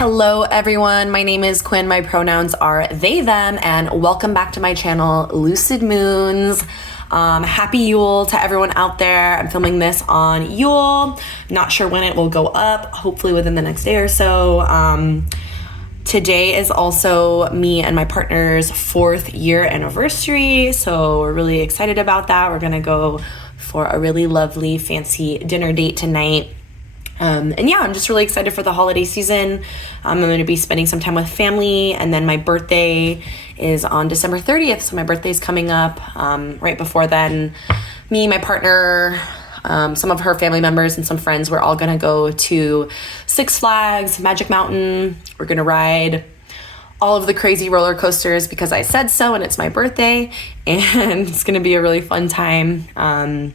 Hello everyone, my name is Quinn, my pronouns are they, them, and welcome back to my channel, Lucid Moons. Happy Yule to everyone out there. I'm filming this on Yule. Not sure when it will go up, hopefully within the next day or so. Today is also me and my partner's 4th year anniversary, so we're really excited about that. We're gonna go for a really lovely, fancy dinner date tonight. And yeah, I'm just really excited for the holiday season. I'm going to be spending some time with family, and then my birthday is on December 30th, so my birthday's coming up. Right before then, me, my partner, some of her family members, and some friends, we're all going to go to Six Flags, Magic Mountain. We're going to ride all of the crazy roller coasters because I said so, and it's my birthday, and it's going to be a really fun time.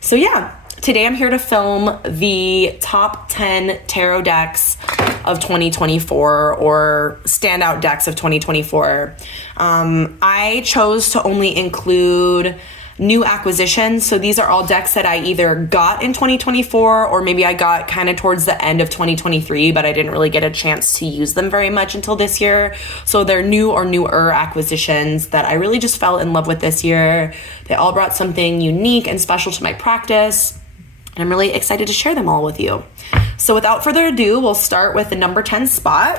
So yeah. Today I'm here to film the top 10 tarot decks of 2024, or standout decks of 2024. I chose to only include new acquisitions. So these are all decks that I either got in 2024 or maybe I got kind of towards the end of 2023, but I didn't really get a chance to use them very much until this year. So they're new or newer acquisitions that I really just fell in love with this year. They all brought something unique and special to my practice. And I'm really excited to share them all with you. So without further ado, we'll start with the number 10 spot,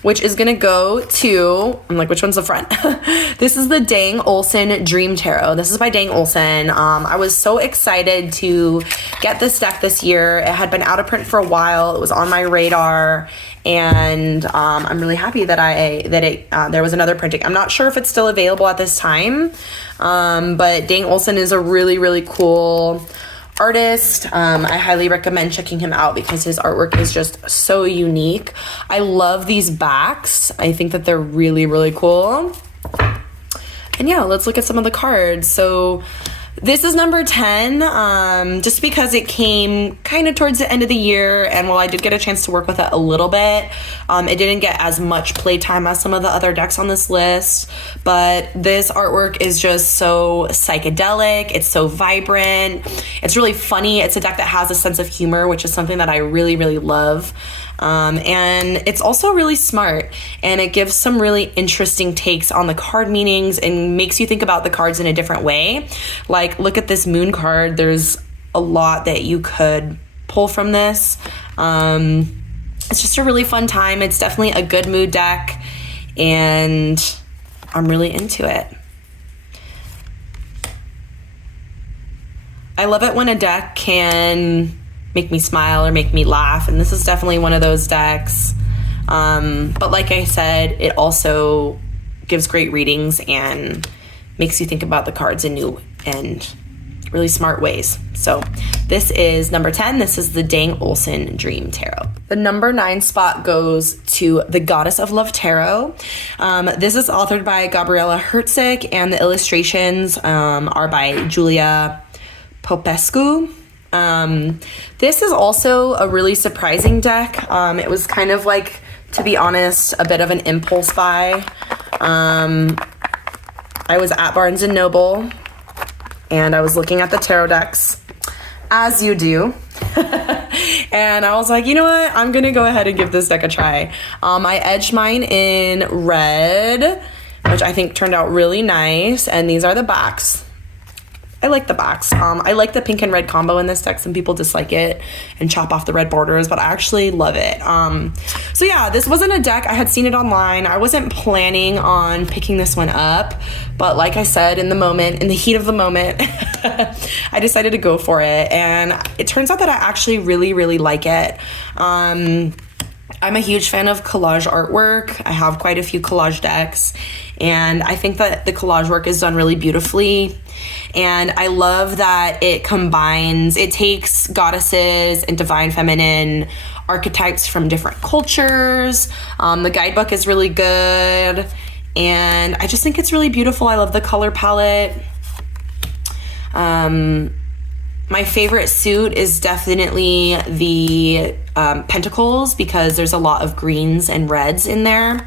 which is gonna go to, I'm like, which one's the front? This is the Dang Olsen Dream Tarot. This is by Dang Olsen. I was so excited to get this deck this year. It had been out of print for a while. It was on my radar. And I'm really happy that there was another printing. I'm not sure if it's still available at this time, but Dang Olsen is a really, really cool artist. I highly recommend checking him out because his artwork is just so unique. I love these backs. I think that they're really, really cool. And yeah, let's look at some of the cards. So this is number 10, just because it came kind of towards the end of the year, and while I did get a chance to work with it a little bit, it didn't get as much playtime as some of the other decks on this list, but this artwork is just so psychedelic, it's so vibrant, it's really funny, it's a deck that has a sense of humor, which is something that I really, really love. And it's also really smart, and it gives some really interesting takes on the card meanings and makes you think about the cards in a different way. Like, look at this moon card. There's a lot that you could pull from this. It's just a really fun time. It's definitely a good mood deck, and I'm really into it. I love it when a deck can make me smile or make me laugh, and this is definitely one of those decks. But like I said, it also gives great readings and makes you think about the cards in new and really smart ways. So this is number 10. This is the Dang Olsen Dream Tarot. The number 9 spot goes to the Goddess of Love Tarot. This is authored by Gabriela Herstik, and the illustrations are by Julia Popescu. This is also a really surprising deck. It was kind of like, to be honest, a bit of an impulse buy. I was at Barnes & Noble, and I was looking at the tarot decks, as you do. And I was like, you know what? I'm going to go ahead and give this deck a try. I edged mine in red, which I think turned out really nice. And these are the backs. I like the backs. I like the pink and red combo in this deck. Some people dislike it and chop off the red borders, but I actually love it. So yeah, this wasn't a deck. I had seen it online. I wasn't planning on picking this one up, but like I said, in the heat of the moment, I decided to go for it. And it turns out that I actually really, really like it. I'm a huge fan of collage artwork. I have quite a few collage decks, and I think that the collage work is done really beautifully. And I love that it takes goddesses and divine feminine archetypes from different cultures. The guidebook is really good, and I just think it's really beautiful. I love the color palette. My favorite suit is definitely the Pentacles, because there's a lot of greens and reds in there.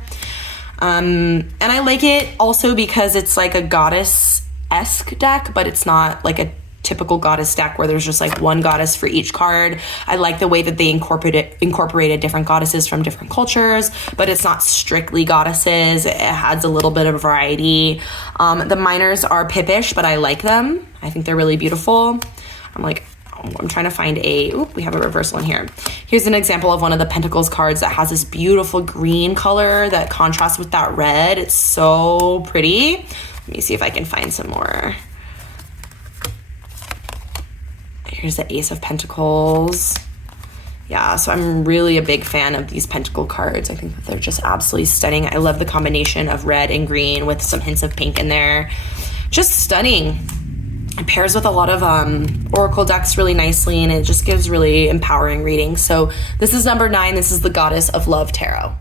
And I like it also because it's like a goddess-esque deck, but it's not like a typical goddess deck where there's just like one goddess for each card. I like the way that they incorporated different goddesses from different cultures, but it's not strictly goddesses. It adds a little bit of variety. The minors are pippish, but I like them. I think they're really beautiful. I'm trying to find we have a reversal in here. Here's an example of one of the Pentacles cards that has this beautiful green color that contrasts with that red. It's so pretty. Let me see if I can find some more. Here's the Ace of Pentacles. Yeah, so I'm really a big fan of these Pentacle cards. I think that they're just absolutely stunning. I love the combination of red and green with some hints of pink in there. Just stunning. It pairs with a lot of oracle decks really nicely, and it just gives really empowering readings. So this is number 9. This is the Goddess of Love Tarot.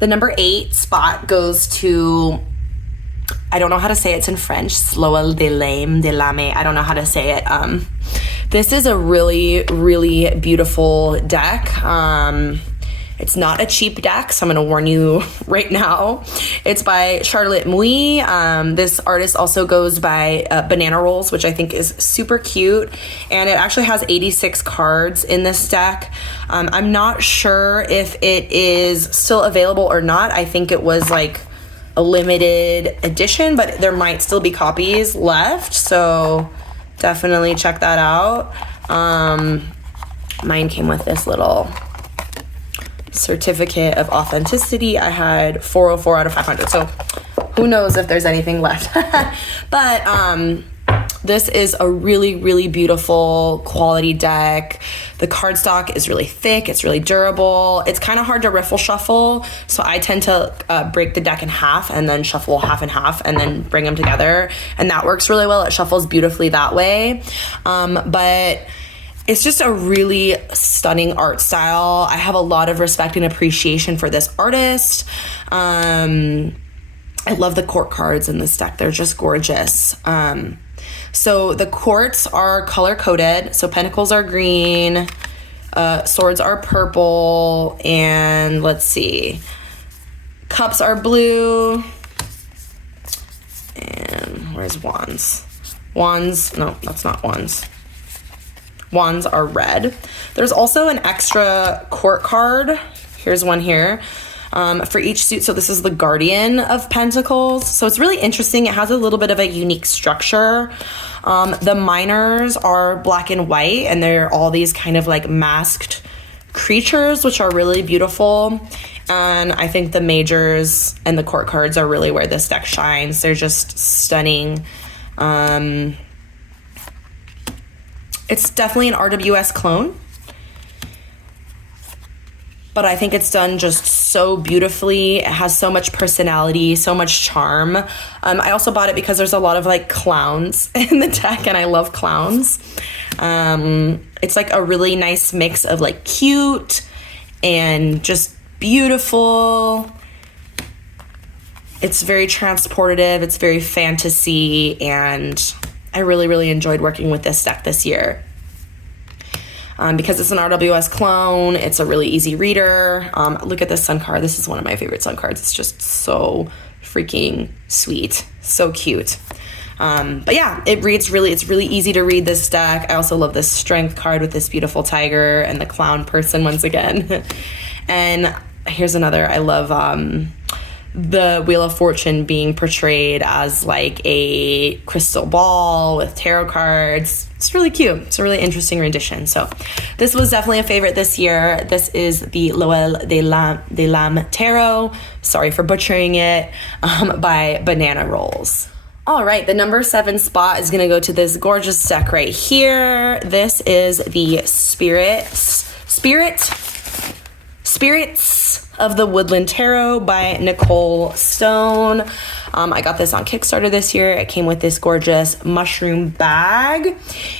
The number 8 spot goes to, I don't know how to say it. It's in French. Loeil Deame. I don't know how to say it. This is a really, really beautiful deck. It's not a cheap deck, so I'm going to warn you right now. It's by Charlotte Mui. This artist also goes by Banana Rolls, which I think is super cute. And it actually has 86 cards in this deck. I'm not sure if it is still available or not. I think it was like a limited edition, but there might still be copies left. So definitely check that out. Mine came with this little certificate of authenticity. I had 404 out of 500, so who knows if there's anything left. But this is a really, really beautiful quality deck. The cardstock is really thick. It's really durable. It's kind of hard to riffle shuffle, so I tend to break the deck in half and then shuffle half and half and then bring them together, and that works really well. It shuffles beautifully that way. But it's just a really stunning art style. I have a lot of respect and appreciation for this artist. I love the court cards in this deck. They're just gorgeous. So the courts are color-coded. So pentacles are green, swords are purple, and let's see, cups are blue, and where's wands? Wands, no, that's not wands. Wands are red. There's also an extra court card. Here's one here for each suit. So this is the Guardian of Pentacles. So it's really interesting. It has a little bit of a unique structure. The minors are black and white, and they're all these kind of like masked creatures, which are really beautiful. And I think the majors and the court cards are really where this deck shines. They're just stunning. It's definitely an RWS clone, but I think it's done just so beautifully. It has so much personality, so much charm. I also bought it because there's a lot of like clowns in the deck, and I love clowns. It's like a really nice mix of like cute and just beautiful. It's very transportative. It's very fantasy, and I really, really enjoyed working with this deck this year. Because it's an RWS clone, it's a really easy reader. Look at this sun card. This is one of my favorite sun cards. It's just so freaking sweet. So cute. But yeah, it's really easy to read this deck. I also love this strength card with this beautiful tiger and the clown person once again. And here's another. I love the Wheel of Fortune being portrayed as like a crystal ball with tarot cards. It's really cute. It's a really interesting rendition. So this was definitely a favorite this year. This is the Loeil Deame Tarot. Sorry for butchering it. By Banana Rolls. All right, the number 7 spot is going to go to this gorgeous deck right here. This is the Spirits of the Woodland Tarot by Nicole Stone. I got this on Kickstarter this year. It came with this gorgeous mushroom bag,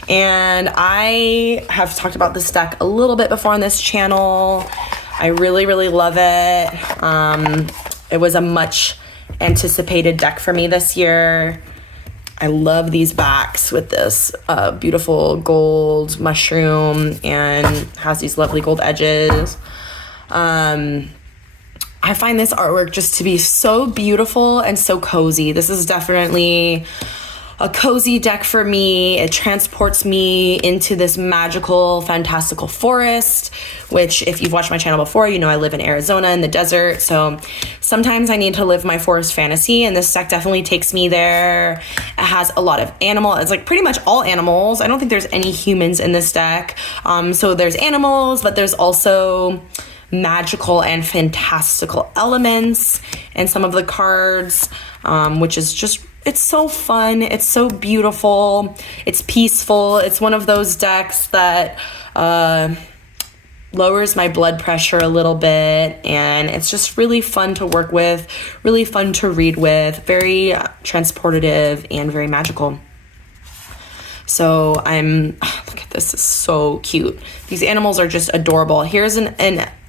and I have talked about this deck a little bit before on this channel. I really, really love it. It was a much anticipated deck for me this year. I love these backs with this beautiful gold mushroom, and has these lovely gold edges. I find this artwork just to be so beautiful and so cozy. This is definitely a cozy deck for me. It transports me into this magical, fantastical forest, which if you've watched my channel before, you know I live in Arizona in the desert. So sometimes I need to live my forest fantasy, and this deck definitely takes me there. It has a lot of it's like pretty much all animals. I don't think there's any humans in this deck. So there's animals, but there's also magical and fantastical elements in some of the cards, which is just, it's so fun. It's so beautiful. It's peaceful. It's one of those decks that lowers my blood pressure a little bit, and it's just really fun to work with, really fun to read with, very transportative and very magical. So look at this, is so cute. These animals are just adorable. Here's an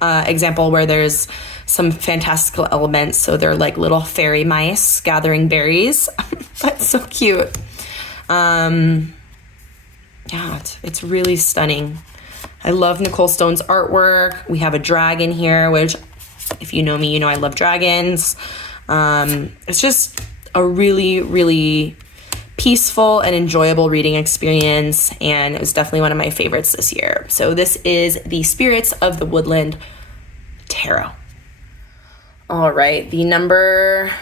example where there's some fantastical elements. So they're like little fairy mice gathering berries. That's so cute. Yeah, it's really stunning. I love Nicole Stone's artwork. We have a dragon here, which if you know me, you know I love dragons. It's just a really, really peaceful and enjoyable reading experience, and it was definitely one of my favorites this year. So this is the Spirits of the Woodland Tarot. All right, the number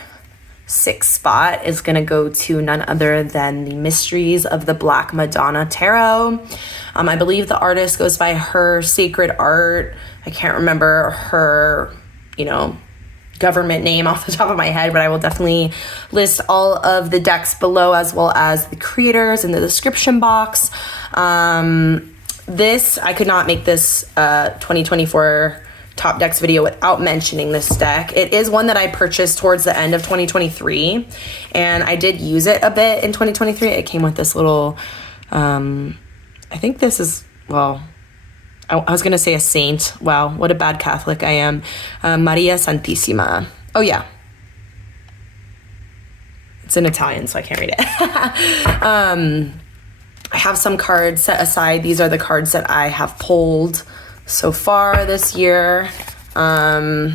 6 spot is going to go to none other than the Mysteries of the Black Madonna Tarot. I believe the artist goes by Her Sacred Art. I can't remember her, government name off the top of my head, but I will definitely list all of the decks below, as well as the creators in the description box. I could not make this 2024 top decks video without mentioning this deck. It is one that I purchased towards the end of 2023, and I did use it a bit in 2023. It came with this little, I think this is, I was going to say a saint. Wow, what a bad Catholic I am. Maria Santissima. Oh, yeah. It's in Italian, so I can't read it. I have some cards set aside. These are the cards that I have pulled so far this year. Let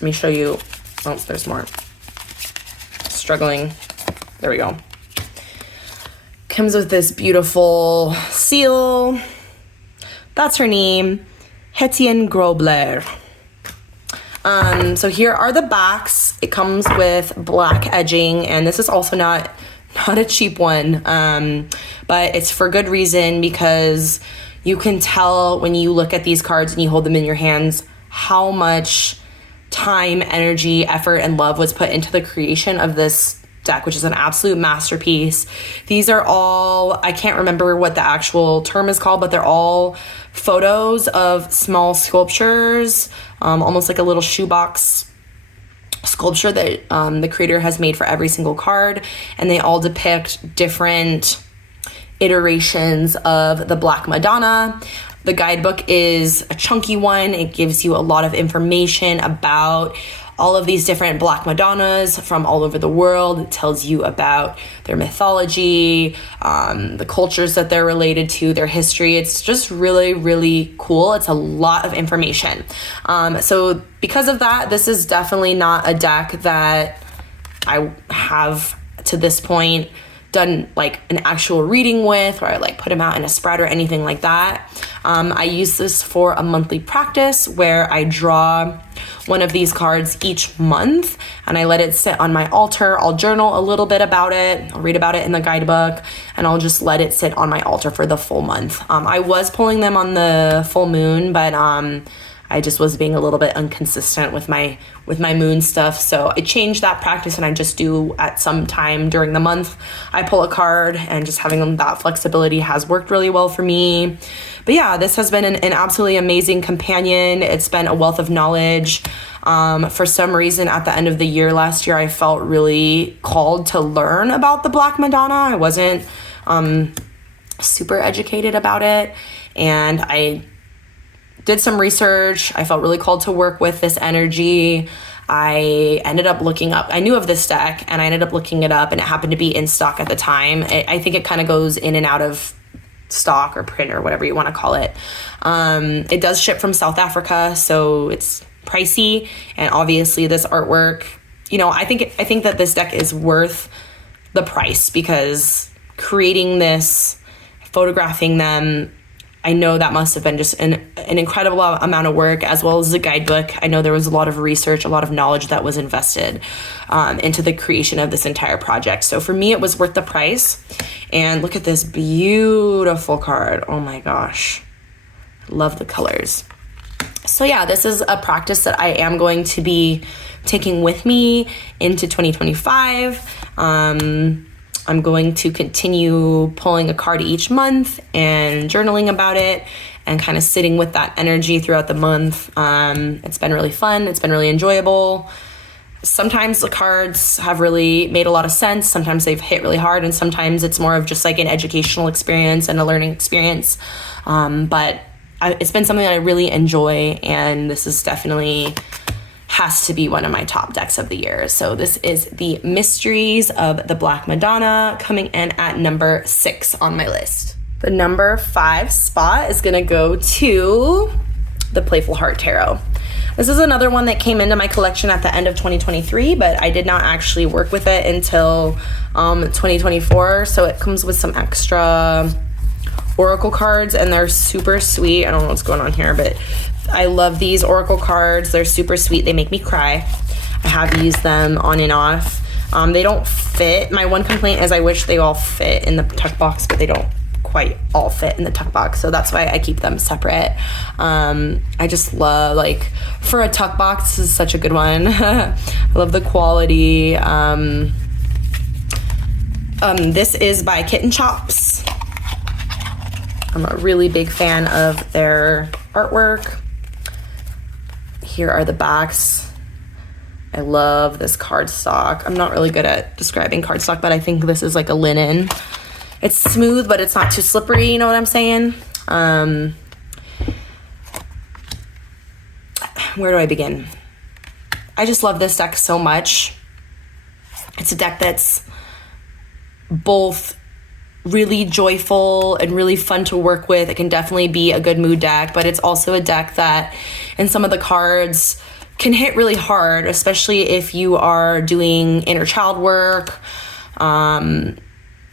me show you. Oh, there's more. Struggling. There we go. Comes with this beautiful seal. That's her name, Hetien Grobler. So here are the backs. It comes with black edging, and this is also not a cheap one, but it's for good reason, because you can tell when you look at these cards and you hold them in your hands how much time, energy, effort, and love was put into the creation of this deck, which is an absolute masterpiece. These are all, I can't remember what the actual term is called, but they're all photos of small sculptures, almost like a little shoebox sculpture that the creator has made for every single card, and they all depict different iterations of the Black Madonna. The guidebook is a chunky one. It gives you a lot of information about all of these different Black Madonnas from all over the world. It tells you about their mythology, the cultures that they're related to, their history. It's just really, really cool. It's a lot of information. So because of that, this is definitely not a deck that I have to this point done like an actual reading with, or I like put them out in a spread or anything like that. I use this for a monthly practice where I draw one of these cards each month and I let it sit on my altar. I'll journal a little bit about it. I'll read about it in the guidebook, and I'll just let it sit on my altar for the full month. I was pulling them on the full moon, but I just was being a little bit inconsistent with my moon stuff. So I changed that practice, and I just do at some time during the month, I pull a card, and just having that flexibility has worked really well for me. But yeah, this has been an absolutely amazing companion. It's been a wealth of knowledge. For some reason, at the end of the year last year, I felt really called to learn about the Black Madonna. I wasn't super educated about it, and I did some research. I felt really called to work with this energy. I ended up looking up, I knew of this deck, and I ended up looking it up, and it happened to be in stock at the time. I think it kind of goes in and out of stock or print or whatever you want to call it. It does ship from South Africa, so it's pricey, and obviously this artwork, I think that this deck is worth the price, because creating this, photographing them, I know that must have been just an incredible amount of work, as well as the guidebook. I know there was a lot of research, a lot of knowledge that was invested into the creation of this entire project. So for me, it was worth the price. And look at this beautiful card. Oh my gosh. Love the colors. So yeah, this is a practice that I am going to be taking with me into 2025. I'm going to continue pulling a card each month and journaling about it and kind of sitting with that energy throughout the month. It's been really fun. It's been really enjoyable. Sometimes the cards have really made a lot of sense. Sometimes they've hit really hard, and sometimes it's more of just like an educational experience and a learning experience. But it's been something that I really enjoy, and this is definitely has to be one of my top decks of the year. So this is the Mysteries of the Black Madonna, coming in at number 6 on my list. The number 5 spot is gonna go to the Playful Heart Tarot. This is another one that came into my collection at the end of 2023, but I did not actually work with it until 2024. So it comes with some extra oracle cards, and they're super sweet. I don't know what's going on here, but I love these oracle cards. They're super sweet. They make me cry. I have used them on and off. They don't fit. My one complaint is I wish they all fit in the tuck box, but they don't quite all fit in the tuck box, so that's why I keep them separate. I just love, like, for a tuck box, this is such a good one. I love the quality. This is by Kitten Chops. I'm a really big fan of their artwork. Here are the backs. I love this cardstock. I'm not really good at describing cardstock, but I think this is like a linen. It's smooth, but it's not too slippery, you know what I'm saying? Where do I begin? I just love this deck so much. It's a deck that's both really joyful and really fun to work with. It can definitely be a good mood deck, but it's also a deck that in some of the cards can hit really hard, especially if you are doing inner child work.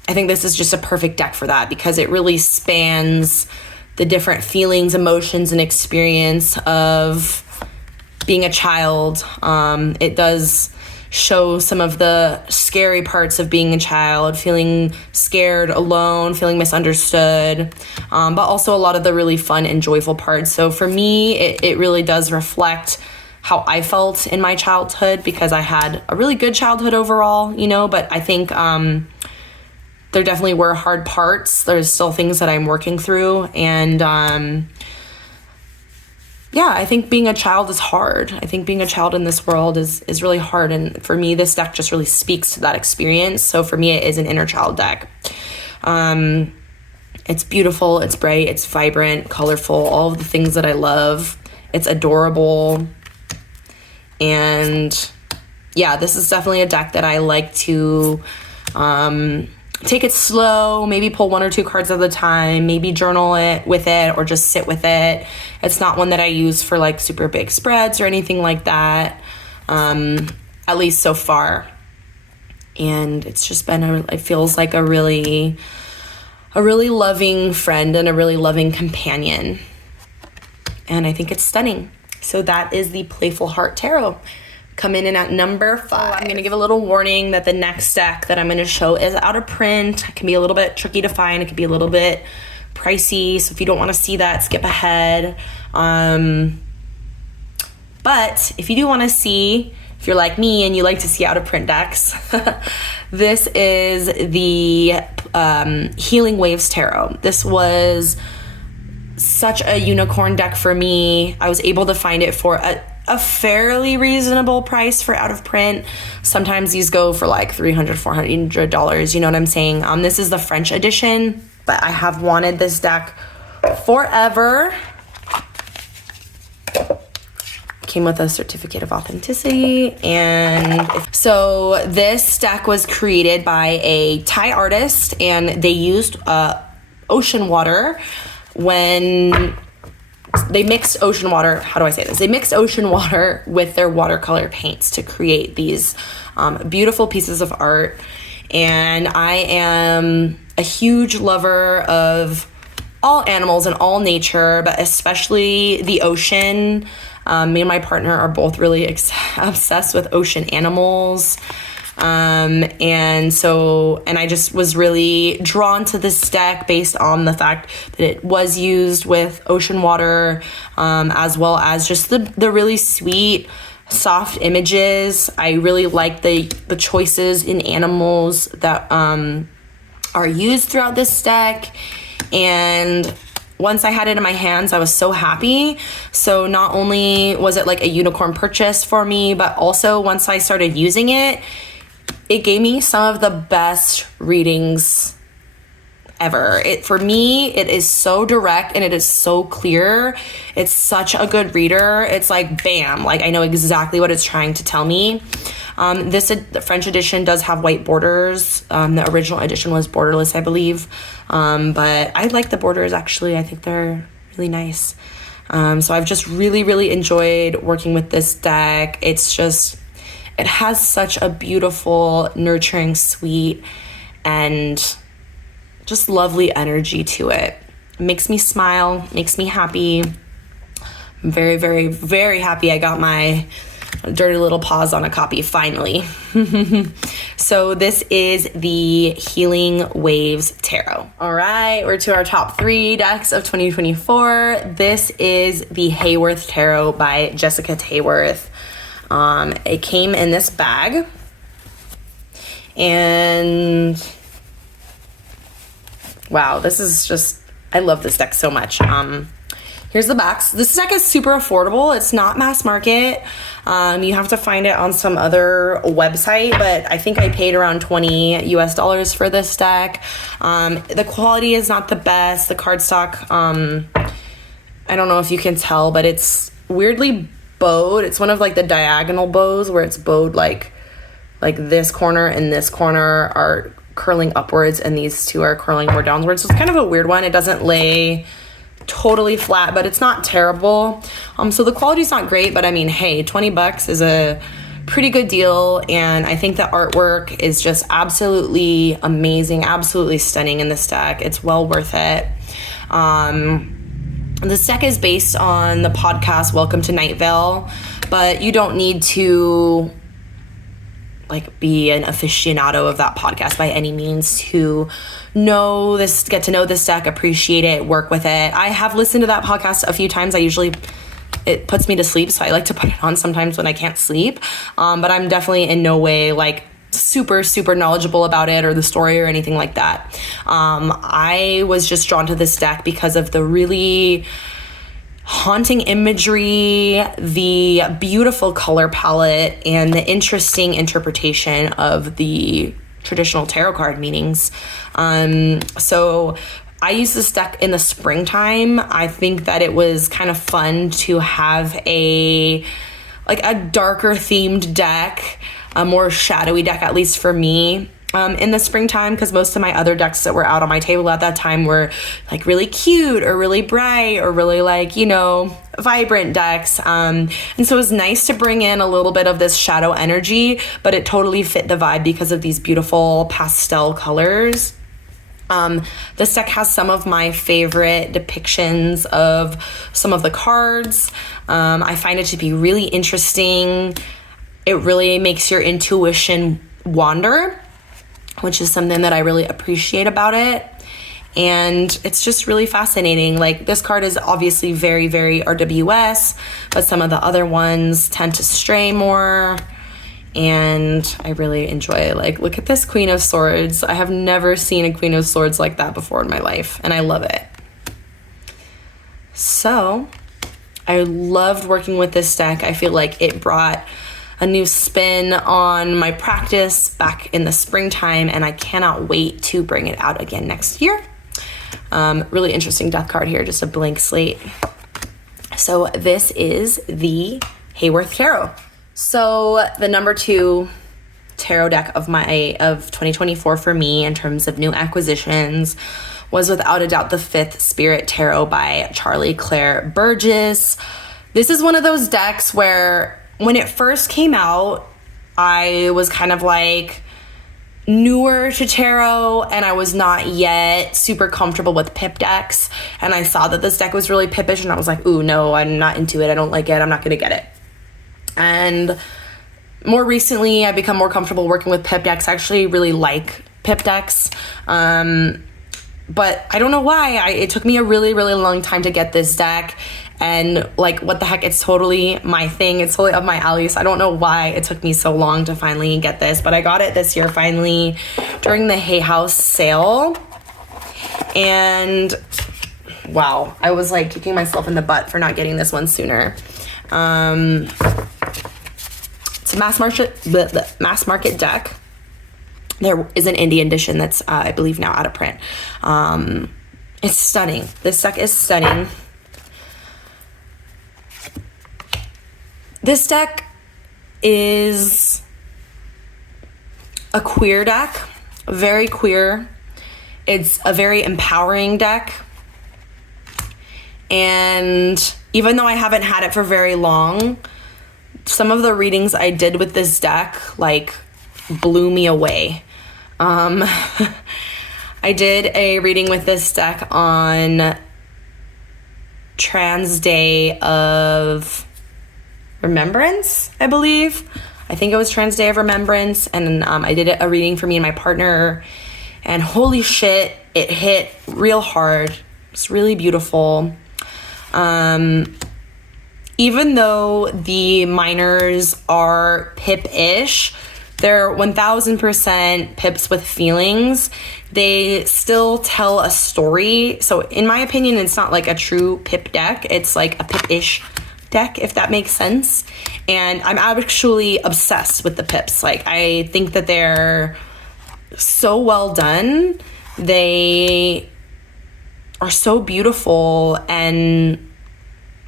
I think this is just a perfect deck for that, because it really spans the different feelings, emotions, and experience of being a child. It does show some of the scary parts of being a child, feeling scared, alone, feeling misunderstood, but also a lot of the really fun and joyful parts. So for me, it really does reflect how I felt in my childhood, because I had a really good childhood overall, you know, but I think there definitely were hard parts. There's still things that I'm working through, and yeah, I think being a child is hard. I think being a child in this world is really hard. And for me, this deck just really speaks to that experience. So for me, it is an inner child deck. It's beautiful, it's bright, it's vibrant, colorful, all of the things that I love. It's adorable. And yeah, this is definitely a deck that I like to take it slow, maybe pull 1 or 2 cards at a time, maybe journal it with it, or just sit with it. It's not one that I use for like super big spreads or anything like that, at least so far. And it's just been, it feels like a really loving friend and a really loving companion. And I think it's stunning. So that is the Playful Heart Tarot, coming in at number 5. I'm going to give a little warning that the next deck that I'm going to show is out of print. It can be a little bit tricky to find. It can be a little bit pricey. So if you don't want to see that, skip ahead. But if you do want to see, if you're like me and you like to see out of print decks, this is the Healing Waves Tarot. This was such a unicorn deck for me. I was able to find it for a fairly reasonable price for out of print. Sometimes these go for like $300, $400, you know what I'm saying? This is the French edition, but I have wanted this deck forever. Came with a certificate of authenticity. And so this deck was created by a Thai artist, and they used ocean water when they mixed ocean water. How do I say this? They mixed ocean water with their watercolor paints to create these beautiful pieces of art. And I am a huge lover of all animals and all nature, but especially the ocean. Me and my partner are both really obsessed with ocean animals. And I just was really drawn to this deck based on the fact that it was used with ocean water, as well as just the really sweet, soft images. I really like the choices in animals that are used throughout this deck. And once I had it in my hands, I was so happy. So not only was it like a unicorn purchase for me, but also once I started using it, it gave me some of the best readings ever. For me, it is so direct and it is so clear. It's such a good reader. It's like, bam, like I know exactly what it's trying to tell me. The French edition does have white borders. The original edition was borderless, I believe. But I like the borders, actually. I think they're really nice. So I've just really, really enjoyed working with this deck. It has such a beautiful, nurturing, sweet, and just lovely energy to it. It makes me smile, makes me happy. I'm very, very, very happy I got my dirty little paws on a copy finally. So this is the Healing Waves Tarot. All right, we're to our top 3 decks of 2024. This is the Hayworth Tarot by Jessica Hayworth. It came in this bag, and wow, this is just, I love this deck so much. Here's the box. This deck is super affordable. It's not mass market. You have to find it on some other website, but I think I paid around $20 US for this deck. The quality is not the best. The cardstock, I don't know if you can tell, but it's weirdly bowed. It's one of like the diagonal bows where it's bowed like this corner and this corner are curling upwards and these two are curling more downwards. So it's kind of a weird one. It doesn't lay totally flat, but it's not terrible. So the quality's not great, but I mean, hey, $20 is a pretty good deal. And I think the artwork is just absolutely amazing, absolutely stunning in this deck. It's well worth it. This deck is based on the podcast Welcome to Night Vale, but you don't need to like be an aficionado of that podcast by any means to get to know this deck, appreciate it, work with it. I have listened to that podcast a few times. It puts me to sleep, so I like to put it on sometimes when I can't sleep. But I'm definitely in no way like super, super knowledgeable about it or the story or anything like that. I was just drawn to this deck because of the really haunting imagery, the beautiful color palette, and the interesting interpretation of the traditional tarot card meanings. So I use this deck in the springtime. I think that it was kind of fun to have a darker themed deck, a more shadowy deck, at least for me. In the springtime, because most of my other decks that were out on my table at that time were like really cute or really bright or really like, vibrant decks. And so it was nice to bring in a little bit of this shadow energy, but it totally fit the vibe because of these beautiful pastel colors. This deck has some of my favorite depictions of some of the cards. I find it to be really interesting. It really makes your intuition wander, which is something that I really appreciate about it. And it's just really fascinating. Like, this card is obviously very, very RWS, but some of the other ones tend to stray more. And I really enjoy it. Like, look at this Queen of Swords. I have never seen a Queen of Swords like that before in my life, and I love it. So I loved working with this deck. I feel like it brought a new spin on my practice back in the springtime, and I cannot wait to bring it out again next year. Really interesting death card here, just a blank slate. So this is the Hayworth Tarot. So the number 2 tarot deck of 2024 for me in terms of new acquisitions was without a doubt the 5th Spirit Tarot by Charlie Claire Burgess. This is one of those decks where when it first came out, I was kind of like, newer to tarot and I was not yet super comfortable with pip decks, and I saw that this deck was really pippish and I was like, ooh, no, I'm not into it. I don't like it. I'm not going to get it. And more recently, I've become more comfortable working with pip decks. I actually really like pip decks. But I don't know why. It took me a really, really long time to get this deck. And like, what the heck, it's totally my thing. It's totally up my alley. So I don't know why it took me so long to finally get this. But I got it this year finally during the Hay House sale. And wow, I was like kicking myself in the butt for not getting this one sooner. It's a mass market deck. There is an Indian edition that's, I believe, now out of print. It's stunning. This deck is stunning. This deck is a queer deck, very queer. It's a very empowering deck. And even though I haven't had it for very long, some of the readings I did with this deck, like, blew me away. I did a reading with this deck on Trans Day of Remembrance, I believe. I think it was Trans Day of Remembrance. And I did a reading for me and my partner. And holy shit, it hit real hard. It's really beautiful. Even though the minors are pip-ish, they're 1000% pips with feelings. They still tell a story. So in my opinion, it's not like a true pip deck. It's like a pip-ish deck, if that makes sense. And I'm actually obsessed with the pips. Like, I think that they're so well done. They are so beautiful and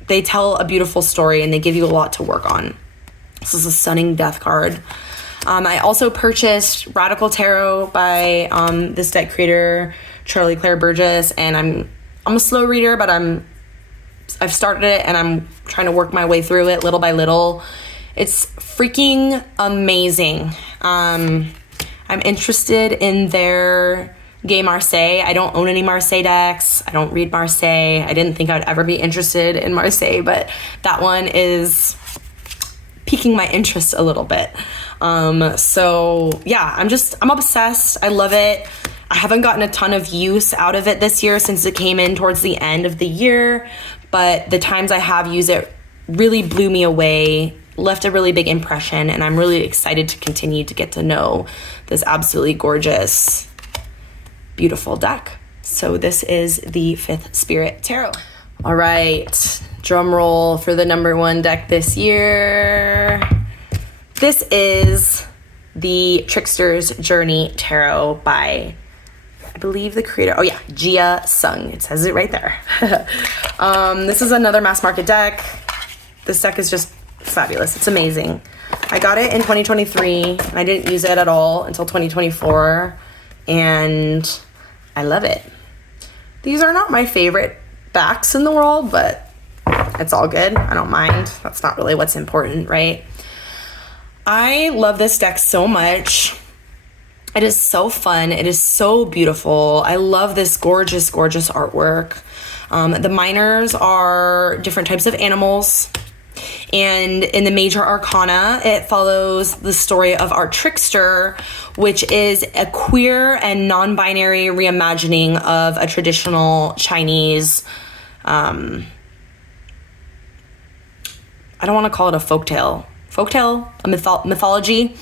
they tell a beautiful story and they give you a lot to work on. This is a stunning death card. I also purchased Radical Tarot by this deck creator, Charlie Claire Burgess, and I'm a slow reader, but I've started it and I'm trying to work my way through it little by little. It's freaking amazing. I'm interested in their Gay Marseille. I don't own any Marseille decks. I don't read Marseille. I didn't think I'd ever be interested in Marseille, but that one is piquing my interest a little bit. So yeah, I'm obsessed. I love it. I haven't gotten a ton of use out of it this year since it came in towards the end of the year, but the times I have used it really blew me away, left a really big impression, and I'm really excited to continue to get to know this absolutely gorgeous, beautiful deck. So this is the Fifth Spirit Tarot. All right, drum roll for the number one deck this year. This is the Trickster's Journey Tarot by, I believe, the creator. Oh yeah, Jia Sung. It says it right there. This is another mass market deck. This deck is just fabulous. It's amazing. I got it in 2023 and I didn't use it at all until 2024, and I love it. These are not my favorite backs in the world, but it's all good. I don't mind. That's not really what's important, right? I love this deck so much. It is so fun. It is so beautiful. I love this gorgeous, gorgeous artwork. The minors are different types of animals. And in the major arcana, it follows the story of our Trickster, which is a queer and non-binary reimagining of a traditional Chinese, I don't want to call it a folktale, a mythology.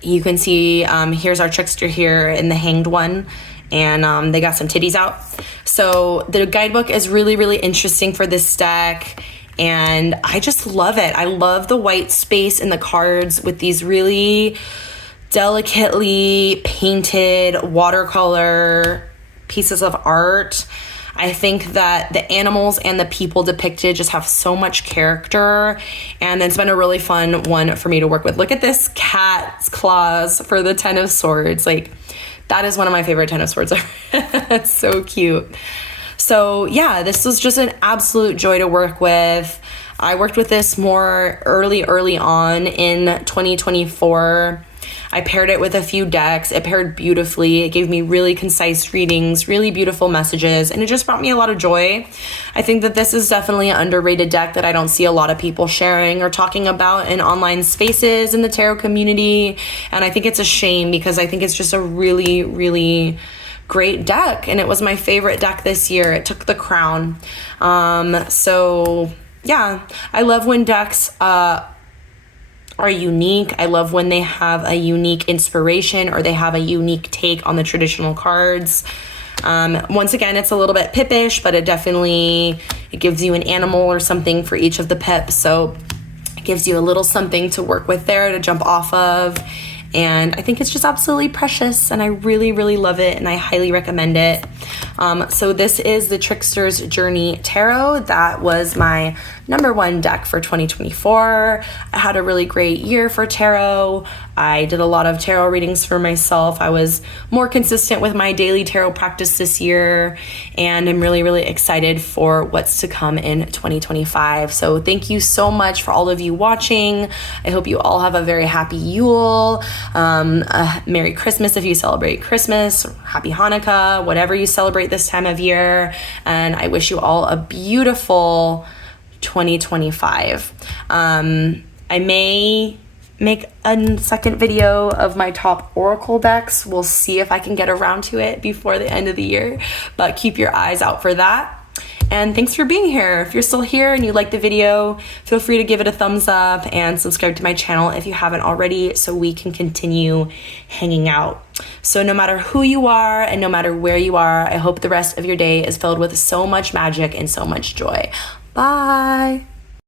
You can see, here's our Trickster here in the hanged one, and they got some titties out. So the guidebook is really, really interesting for this deck, and I just love it. I love the white space in the cards with these really delicately painted watercolor pieces of art. I think that the animals and the people depicted just have so much character, and it's been a really fun one for me to work with. Look at this cat's claws for the Ten of Swords. Like, that is one of my favorite Ten of Swords ever. It's so cute. So yeah, this was just an absolute joy to work with. I worked with this more early on in 2024. I paired it with a few decks. It paired beautifully. It gave me really concise readings, really beautiful messages, and it just brought me a lot of joy. I think that this is definitely an underrated deck that I don't see a lot of people sharing or talking about in online spaces in the tarot community, and I think it's a shame because I think it's just a really, really great deck, and it was my favorite deck this year. It took the crown. So yeah, I love when decks are unique. I love when they have a unique inspiration or they have a unique take on the traditional cards. Once again, it's a little bit pippish, but it gives you an animal or something for each of the pips. So it gives you a little something to work with there to jump off of. And I think it's just absolutely precious, and I really, really love it, and I highly recommend it. So this is the Trickster's Journey Tarot. That was my #1 deck for 2024. I had a really great year for tarot. I did a lot of tarot readings for myself. I was more consistent with my daily tarot practice this year, and I'm really, really excited for what's to come in 2025. So thank you so much for all of you watching. I hope you all have a very happy Yule, a Merry Christmas if you celebrate Christmas, Happy Hanukkah, whatever you celebrate this time of year, and I wish you all a beautiful 2025. I may make a second video of my top oracle decks. We'll see if I can get around to it before the end of the year, but keep your eyes out for that. And thanks for being here. If you're still here and you like the video, feel free to give it a thumbs up and subscribe to my channel if you haven't already, so we can continue hanging out. So no matter who you are and no matter where you are, I hope the rest of your day is filled with so much magic and so much joy. Bye.